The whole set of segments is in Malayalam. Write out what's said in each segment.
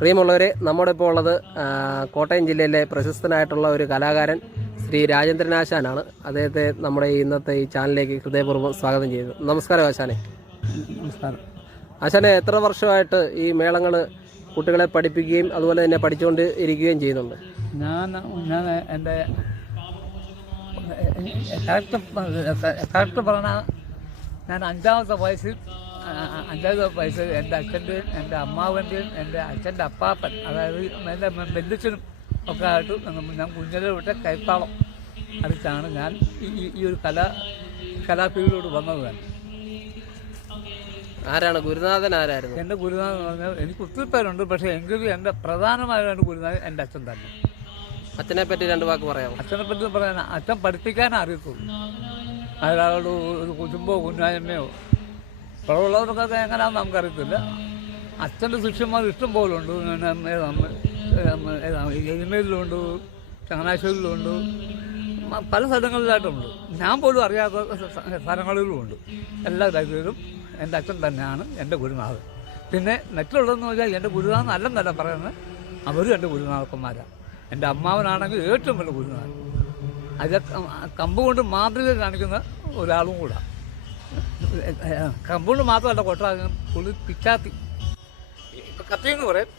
പ്രിയമുള്ളവരെ, നമ്മുടെ ഇപ്പോൾ ഉള്ളത് കോട്ടയം ജില്ലയിലെ പ്രശസ്തനായിട്ടുള്ള ഒരു കലാകാരൻ ശ്രീ രാജേന്ദ്രനാശാനാണ്. അദ്ദേഹത്തെ നമ്മുടെ ഇന്നത്തെ ഈ ചാനലിലേക്ക് ഹൃദയപൂർവ്വം സ്വാഗതം ചെയ്യുന്നു. നമസ്കാരം ആശാനെ. നമസ്കാരം. ആശാനെ, എത്ര വർഷമായിട്ട് ഈ മേളങ്ങൾ കുട്ടികളെ പഠിപ്പിക്കുകയും അതുപോലെ തന്നെ പഠിച്ചുകൊണ്ട് ഇരിക്കുകയും ചെയ്യുന്നുണ്ട്? ഞാൻ എൻ്റെ കറക്റ്റ് പറഞ്ഞാൽ ഞാൻ അഞ്ചാമത്തെ വയസ്സിൽ എൻ്റെ അച്ഛൻ്റെയും എൻ്റെ അമ്മാവൻ്റെയും എൻ്റെ അച്ഛൻ്റെ അപ്പാപ്പൻ, അതായത് എൻ്റെ ബന്ധുച്ചനും ഒക്കെ ആയിട്ട് ഞാൻ കുഞ്ഞിലെ വിട്ട് കൈത്താളം അടിച്ചാണ് ഞാൻ ഈ ഒരു കലാഫീൽഡിലോട്ട് വന്നത് തന്നെ. ആരാണ് ഗുരുനാഥൻ? ആരായിരുന്നു എൻ്റെ ഗുരുനാഥൻ എന്ന് പറഞ്ഞാൽ എനിക്ക് ഒത്തിരി പേരുണ്ട്, പക്ഷേ എങ്കിലും എൻ്റെ പ്രധാനമായ രണ്ട് ഗുരുനാഥൻ എൻ്റെ അച്ഛൻ തന്നെ. അച്ഛനെ പറ്റി രണ്ട് വാക്ക് പറയാമോ? അച്ഛനെ പറ്റി പറയാൻ, അച്ഛൻ പഠിപ്പിക്കാനേ അറിയത്തുള്ളൂ. അയാളോട് ഒരു കുടുംബമോ കുഞ്ഞായ്മയോ കുറവുള്ളവർക്കൊക്കെ എങ്ങനെയാണെന്ന് നമുക്കറിയത്തില്ല. അച്ഛൻ്റെ ശിഷ്യന്മാർ ഇഷ്ടം പോലെ ഉണ്ട്. എരുമേലിലുണ്ട്, ചങ്ങനാശ്ശേരിയിലുണ്ട്, പല സ്ഥലങ്ങളിലായിട്ടുണ്ട്. ഞാൻ പോലും അറിയാത്ത സ്ഥലങ്ങളിലുമുണ്ട്. എല്ലാ രാജ്യത്തിലും എൻ്റെ അച്ഛൻ തന്നെയാണ് എൻ്റെ ഗുരുനാഥൻ. പിന്നെ മറ്റുള്ളതെന്ന് വെച്ചാൽ എൻ്റെ ഗുരുനാഥൻ അല്ലെന്നല്ല പറയുന്നത്, അവരും എൻ്റെ ഗുരുനാഥന്മാരാണ്. എൻ്റെ അമ്മാവനാണെങ്കിൽ ഏറ്റവും വലിയ ഗുരുനാഥൻ. അത് കമ്പ് കൊണ്ട് മാതൃക കാണിക്കുന്ന ഒരാളും കൂടെ. കമ്പുകൊണ്ട് മാത്രമല്ല കൊട്ടാകും, പുള്ളി പിച്ചാത്തി, ഇപ്പം കത്തി എന്ന് പറയും.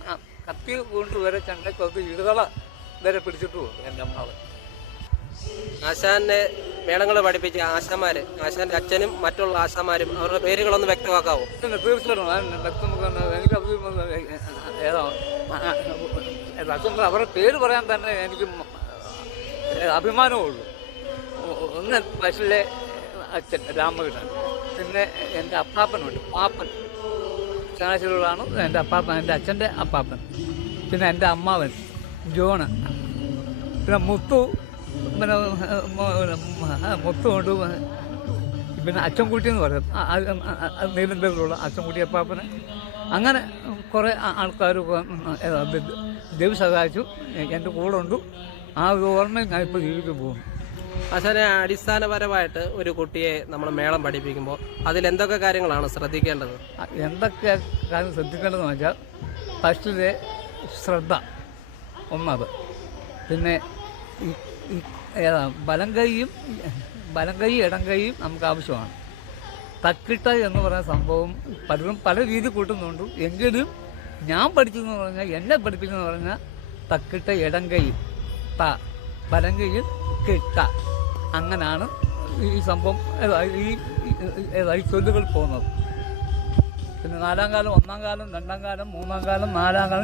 കത്തി കൊണ്ട് വരെ ചണ്ടക്കൊത്ത് ഇടുതള വരെ പിടിച്ചിട്ട് പോകും എൻ്റെ അമ്മാവൻ. ആശാന്റെ മേളങ്ങൾ പഠിപ്പിച്ച ആശാമാര്, ആശാന്റെ അച്ഛനും മറ്റുള്ള ആശാമാരും അവരുടെ പേരുകളൊന്ന് വ്യക്തമാക്കാവോ? തീർച്ചയായിട്ടും വ്യക്തമാക്കുന്ന എനിക്ക് അച്ഛൻ അവരുടെ പേര് പറയാൻ തന്നെ എനിക്ക് അഭിമാനമുള്ളൂ. ഒന്ന് ബസ്സിലെ അച്ഛൻ രാമകൃഷ്ണൻ, പിന്നെ എൻ്റെ അപ്പാപ്പനുണ്ട്, പാപ്പൻ ചങ്ങനാശ്ശേരിയിലാണ് എൻ്റെ അപ്പാപ്പൻ, എൻ്റെ അച്ഛൻ്റെ അപ്പാപ്പൻ. പിന്നെ എൻ്റെ അമ്മാവൻ ജോണ്, പിന്നെ മുത്തു, പിന്നെ മുത്തുകൊണ്ട്, പിന്നെ അച്ഛൻകുട്ടി എന്ന് പറയും, നീലന്തേലുള്ള അച്ഛൻകുട്ടി അപ്പാപ്പന്. അങ്ങനെ കുറേ ആൾക്കാർ ദൈവം സഹായിച്ചു, എൻ്റെ കൂടെ ഉണ്ട്. ആ ഒരു ഓർമ്മയും ഞാൻ ഇപ്പോൾ ജീവിക്കാൻ പോകുന്നു. ആശാനെ, അടിസ്ഥാനപരമായിട്ട് ഒരു കുട്ടിയെ നമ്മൾ മേളം പഠിപ്പിക്കുമ്പോൾ അതിലെന്തൊക്കെ കാര്യങ്ങളാണ് ശ്രദ്ധിക്കേണ്ടത്? എന്തൊക്കെ കാര്യം ശ്രദ്ധിക്കേണ്ടതെന്ന് വെച്ചാൽ, ഫസ്റ്റിലെ ശ്രദ്ധ ഒന്നത്. പിന്നെ വലം കൈ ഇടം കൈയും നമുക്ക് ആവശ്യമാണ്. തക്കിട്ട എന്ന് പറയുന്ന സംഭവം പലരും പല രീതി കൂട്ടുന്നുണ്ട്. എങ്കിലും ഞാൻ പഠിച്ചതെന്ന് പറഞ്ഞാൽ, എന്നെ പഠിപ്പിച്ചെന്ന് പറഞ്ഞാൽ തക്കിട്ട ഇടം കൈയും വലം കൈയും കിട്ട, അങ്ങനെയാണ് ഈ സംഭവം ഈ ചൊല്ലുകൾ പോകുന്നത്. പിന്നെ 4ാം കാലം, 1ാം കാലം, 2ാം കാലം, 3ാം കാലം, 4ാം കാലം